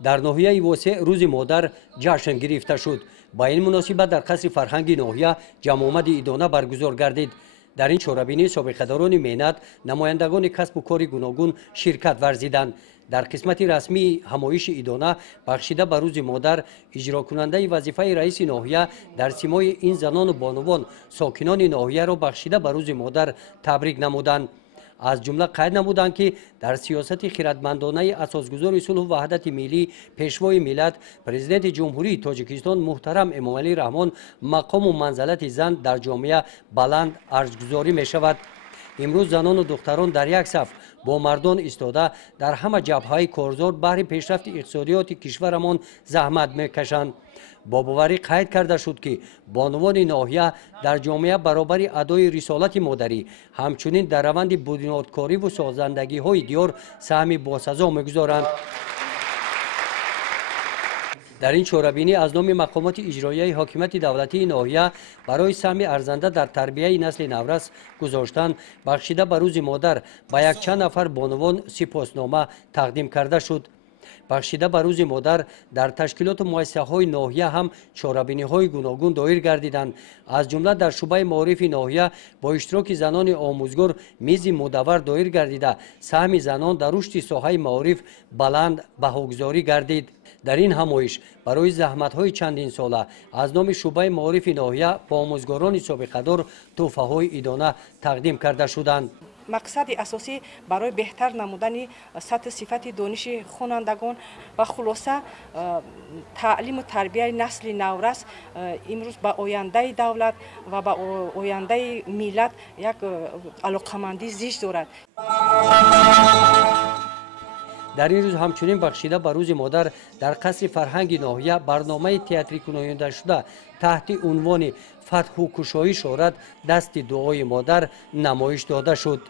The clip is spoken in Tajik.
дар ноҳияи восеъ рӯзи модар ҷашн гирифта шуд. ба ин муносибат дар қасри фарҳанги ноҳия ҷамъомади идона баргузор гардид. дар ин чорабинӣ собиқадарони меҳнат, намояндагони касбу кори гуногун ширкат варзиданд. дар қисмати расмии ҳамоиши идона бахшида ба рӯзи модар иҷрокунандаи вазифаи раиси ноҳия дар симои ин занону бонувон сокинони ноҳияро бахшида ба рӯзи модар табрик намуданд. аз ҷумла қайд намуданд ки дар сиёсати хиратмандонаи асосгузори сулҳу ваҳдати миллӣ пешвои миллат президенти ҷумҳурии тоҷикистон муҳтарам эмомалӣ раҳмон мақому манзалати зан дар ҷомеа баланд арзгузорӣ мешавад. имрӯз занону духтарон дар як саф бо мардон истода дар ҳама ҷабҳаи корзор баҳри пешрафти иқтисодиёти кишварамон заҳмат мекашанд. бо боварӣ қайд карда шуд ки бонувони ноҳия дар ҷомеа баробари адои рисолати модарӣ ҳамчунин дар раванди бунёдкориву созандагиҳои диёр саҳми босазо мегузоранд. дар ин чорабинӣ аз номи мақомоти иҷроияи ҳокимияти давлатии ноҳия барои саҳми арзанда дар тарбияи насли наврас гузоштан бахшида ба рӯзи модар ба якчанд нафар бонувон сипоснома тақдим карда шуд. бахшида ба рӯзи модар дар ташкилоту муассисаҳои ноҳия ҳам чорабиниҳои гуногун доир гардиданд. аз ҷумла дар шуъбаи маорифи ноҳия бо иштироки занони омӯзгор мизи мудаввар доир гардида саҳми занон дар рушди соҳаи маориф баланд баҳогузорӣ гардид. дар ин ҳамоиш барои заҳматҳои чандинсола аз номи шуъбаи маорифи ноҳия ба омӯзгорони собиқадор тӯҳфаҳои идона тақдим карда шуданд. мақсади асосӣ барои беҳтар намудани сатҳи сифати дониши хонандагон ва хулоса таълиму тарбияи насли наврас имрӯз ба ояндаи давлат ва ба ояндаи миллат як алоқамандӣ зич дорад. дар ин рӯз ҳамчунин бахшида ба рӯзи модар дар қасри фарҳанги ноҳия барномаи театрӣ кунояндашуда таҳти унвони фатҳу кушои шорат дасти дуои модар намоиш дода шуд.